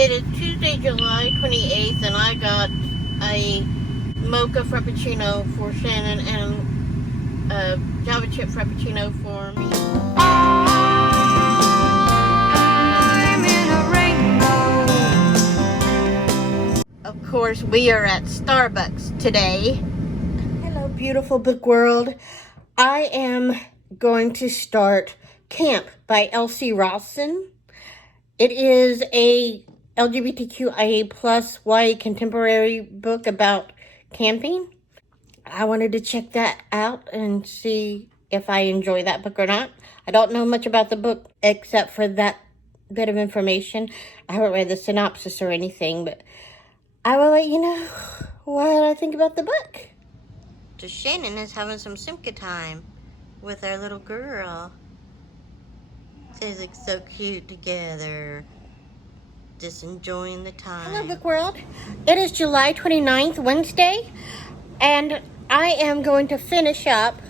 It is Tuesday, July 28th, and I got a mocha frappuccino for Shannon and a Java chip frappuccino for me. I'm in a rainbow. Of course, we are at Starbucks today. Hello, beautiful book world. I am going to start Camp by Elsie Rawson. It is a LGBTQIA plus YA contemporary book about camping. I wanted to check that out and see if I enjoy that book or not. I don't know much about the book except for that bit of information. I haven't read the synopsis or anything, but I will let you know what I think about the book. Just Shannon is having some Simca time with our little girl. They look so cute together. Just enjoying the time. Hello, book world. It is July 29th, Wednesday, and I am going to finish up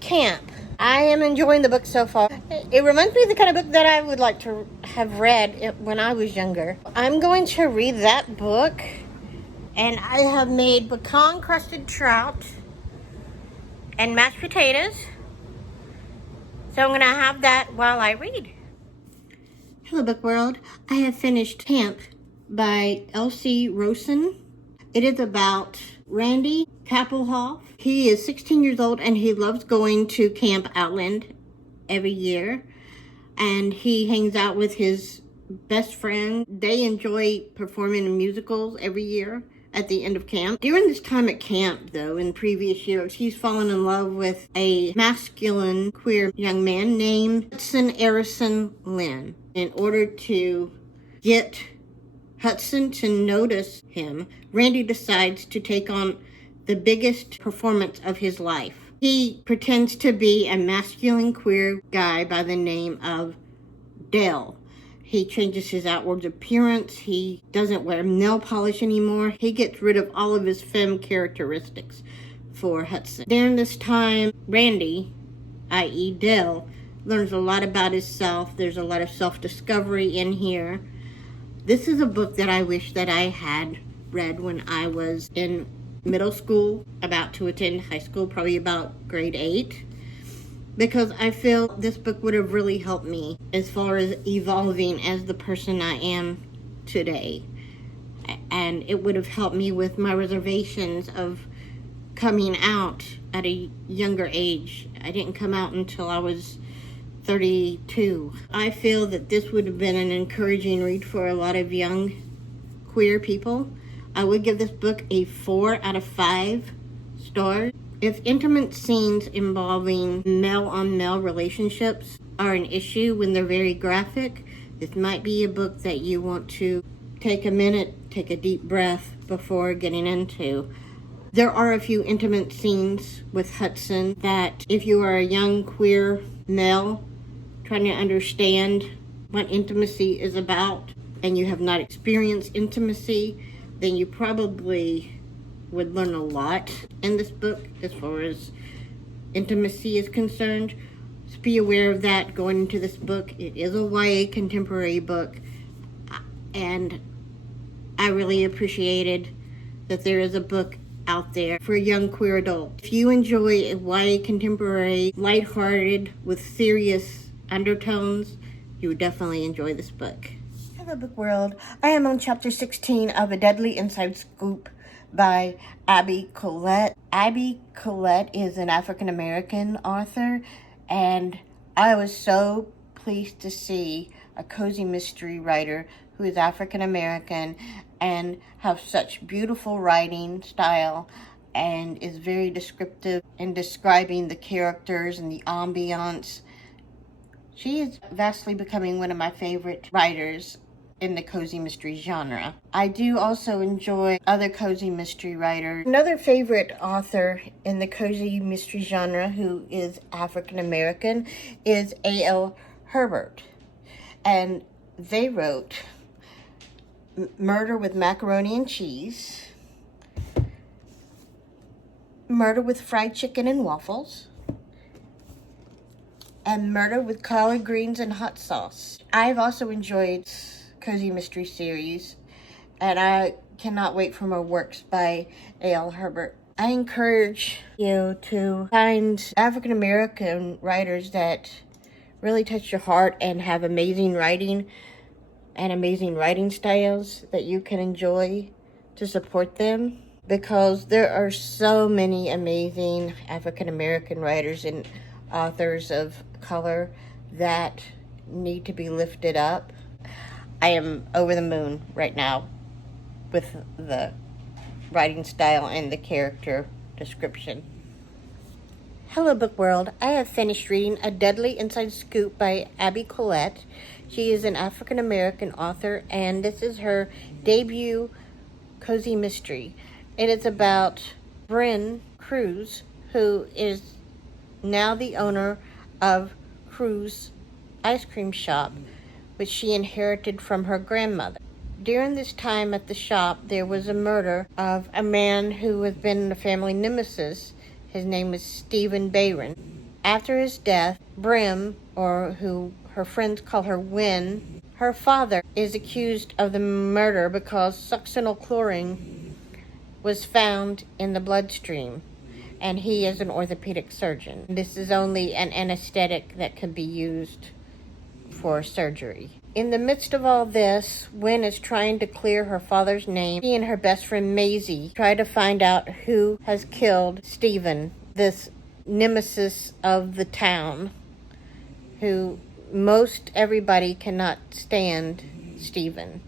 Camp. I am enjoying the book so far. It reminds me of the kind of book that I would like to have read when I was younger. I'm going to read that book, and I have made pecan-crusted trout and mashed potatoes. So I'm going to have that while I read. Hello, book world. I have finished Camp by Elsie Rawson. It is about Randy Kappelhoff. He is 16 years old and he loves going to Camp Outland every year. And he hangs out with his best friend. They enjoy performing in musicals every year at the end of camp. During this time at camp, though, in previous years, he's fallen in love with a masculine queer young man named Hudson Arison Lynn. In order to get Hudson to notice him, Randy decides to take on the biggest performance of his life. He pretends to be a masculine queer guy by the name of Dale. He changes his outward appearance. He doesn't wear nail polish anymore. He gets rid of all of his femme characteristics for Hudson. During this time, Randy, i.e. Dale, learns a lot about himself. There's a lot of self-discovery in here. This is a book that I wish that I had read when I was in middle school, about to attend high school, probably about grade 8. Because I feel this book would have really helped me as far as evolving as the person I am today. And it would have helped me with my reservations of coming out at a younger age. I didn't come out until I was 32. I feel that this would have been an encouraging read for a lot of young queer people. I would give this book a 4 out of 5 stars. If intimate scenes involving male-on-male relationships are an issue when they're very graphic, this might be a book that you want to take a minute, take a deep breath before getting into. There are a few intimate scenes with Hudson that if you are a young queer male trying to understand what intimacy is about and you have not experienced intimacy, then you probably would learn a lot in this book as far as intimacy is concerned. Just be aware of that going into this book. It is a YA contemporary book, and I really appreciated that there is a book out there for young queer adults. If you enjoy a YA contemporary, lighthearted, with serious undertones, you would definitely enjoy this book. Hello, book world. I am on chapter 16 of A Deadly Inside Scoop by Abby Collette. Abby Collette is an African-American author, and I was so pleased to see a cozy mystery writer who is African-American and have such beautiful writing style and is very descriptive in describing the characters and the ambiance. She is vastly becoming one of my favorite writers in the cozy mystery genre. I do also enjoy other cozy mystery writers. Another favorite author in the cozy mystery genre who is African American is A.L. Herbert. And they wrote Murder with Macaroni and Cheese, Murder with Fried Chicken and Waffles, and Murder with Collard Greens and Hot Sauce. I've also enjoyed cozy mystery series, and I cannot wait for more works by A.L. Herbert. I encourage you to find African American writers that really touch your heart and have amazing writing and amazing writing styles that you can enjoy, to support them, because there are so many amazing African American writers and authors of color that need to be lifted up. I am over the moon right now with the writing style and the character description. Hello, book world. I have finished reading A Deadly Inside Scoop by Abby Collette. She is an African American author, and this is her debut cozy mystery. It is about Bryn Cruz, who is now the owner of Cruz Ice Cream Shop, which she inherited from her grandmother. During this time at the shop, there was a murder of a man who has been a family nemesis. His name is Stephen Bayron. After his death, Brim, or who her friends call her Win, her father is accused of the murder because succinylchlorine was found in the bloodstream, and he is an orthopedic surgeon. This is only an anesthetic that can be used for surgery. In the midst of all this, Win is trying to clear her father's name. She and her best friend Maisie try to find out who has killed Stephen, this nemesis of the town, who most everybody cannot stand Stephen.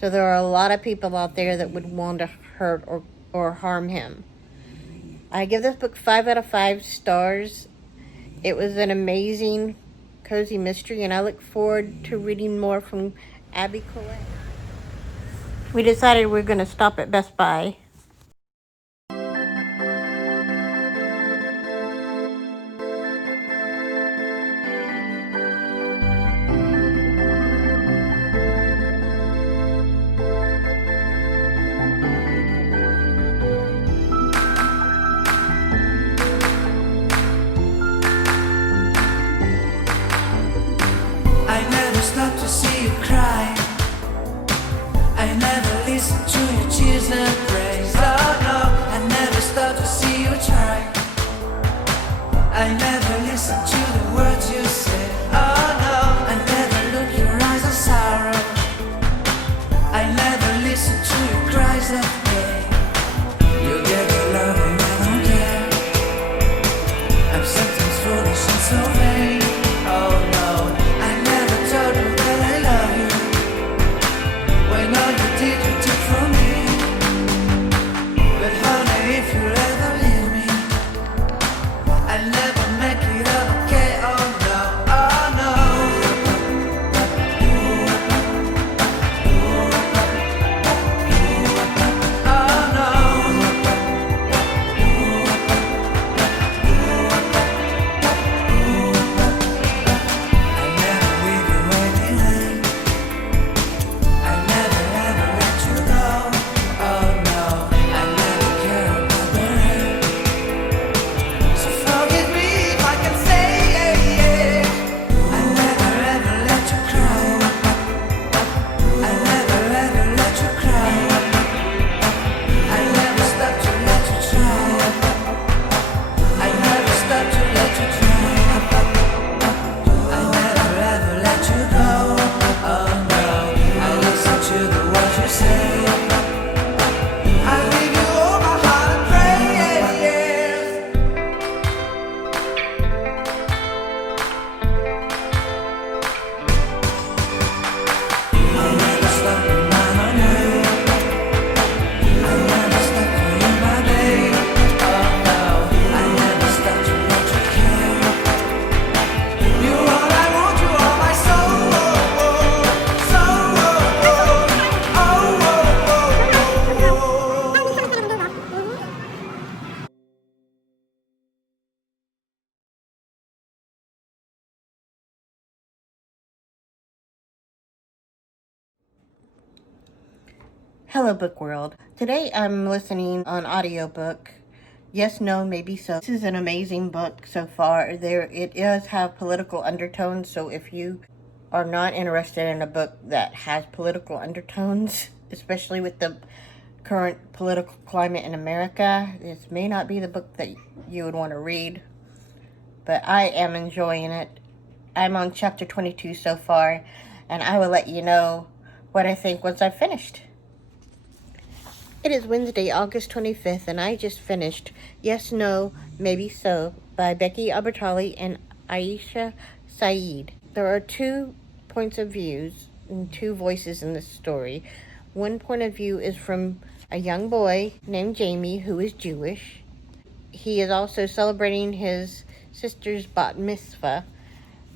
So there are a lot of people out there that would want to hurt or harm him. I give this book 5 out of 5 stars. It was an amazing cozy mystery, and I look forward to reading more from Abby Collette. We decided we're going to stop at Best Buy. Stop to see you cry. I never listen to your tears and praise. Oh no, I never stop to see you try. I never listen to the words you say. Oh no, I never look your eyes of sorrow. I never listen to your cries of pain. You get your love and I don't care. I'm sometimes foolish and so vain. Oh no. Hello, book world. Today I'm listening on audiobook. Yes, no, maybe so. This is an amazing book so far. It does have political undertones, so if you are not interested in a book that has political undertones, especially with the current political climate in America, this may not be the book that you would want to read, but I am enjoying it. I'm on chapter 22 so far, and I will let you know what I think once I've finished. It is Wednesday, August 25th, and I just finished Yes, No, Maybe So by Becky Albertalli and Aisha Saeed. There are 2 points of views and 2 voices in this story. One point of view is from a young boy named Jamie who is Jewish. He is also celebrating his sister's bat mitzvah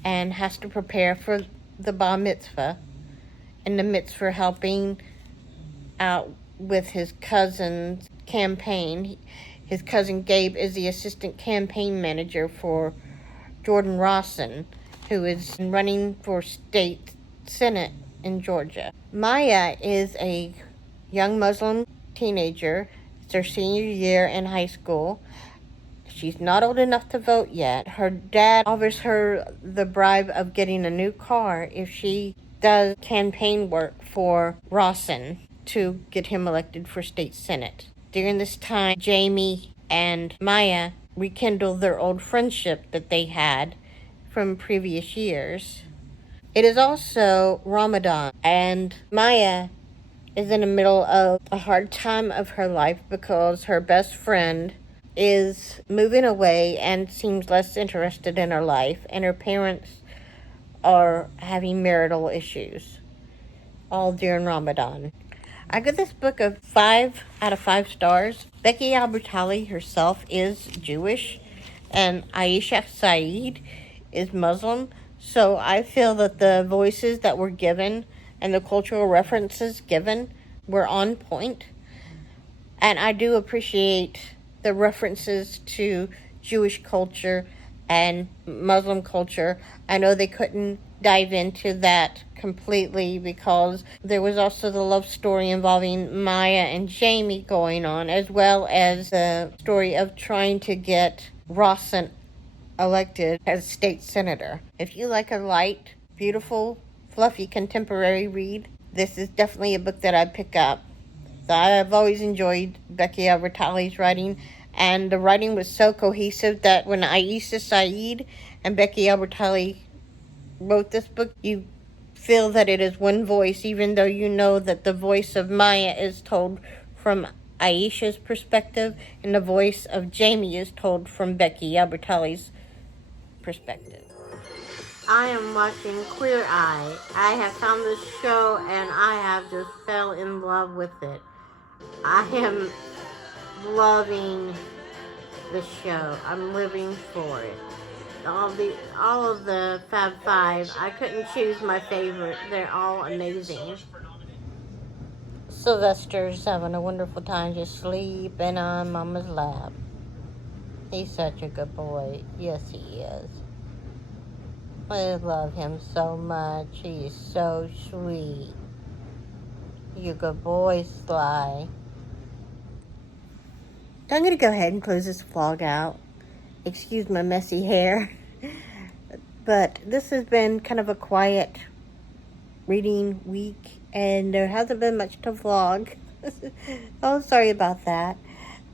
and has to prepare for the bar mitzvah in the midst for helping out with his cousin's campaign. His cousin Gabe is the assistant campaign manager for Jordan Rawson, who is running for state senate in Georgia. Maya is a young Muslim teenager. It's her senior year in high school. She's not old enough to vote yet. Her dad offers her the bribe of getting a new car if she does campaign work for Rawson to get him elected for state senate. During this time, Jamie and Maya rekindle their old friendship that they had from previous years. It is also Ramadan, and Maya is in the middle of a hard time of her life because her best friend is moving away and seems less interested in her life, and her parents are having marital issues, all during Ramadan. I give this book a 5 out of 5 stars. Becky Albertalli herself is Jewish, and Aisha Saeed is Muslim, so I feel that the voices that were given and the cultural references given were on point. And I do appreciate the references to Jewish culture and Muslim culture. I know they couldn't dive into that completely because there was also the love story involving Maya and Jamie going on, as well as the story of trying to get Rawson elected as state senator. If you like a light, beautiful, fluffy contemporary read, this is definitely a book that I'd pick up. So I've always enjoyed Becky Albertalli's writing, and the writing was so cohesive that when Aisha Saeed and Becky Albertalli wrote this book, you feel that it is one voice, even though you know that the voice of Maya is told from Aisha's perspective and the voice of Jamie is told from Becky Albertalli's perspective. I am watching Queer Eye. I have found this show and I have just fell in love with it. I am loving the show. I'm living for it. All of the Fab Five, I couldn't choose my favorite. They're all amazing. Sylvester's having a wonderful time just sleeping on Mama's lap. He's such a good boy. Yes, he is. I love him so much. He is so sweet. You're a good boy, Sly. I'm going to go ahead and close this vlog out. Excuse my messy hair. But this has been kind of a quiet reading week, and there hasn't been much to vlog. Oh, sorry about that.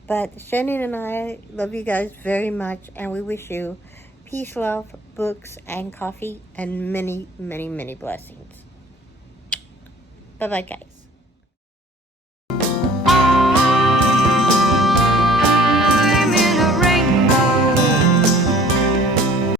But Shanon and I love you guys very much, and we wish you peace, love, books, and coffee, and many, many, many blessings. Bye-bye, guys.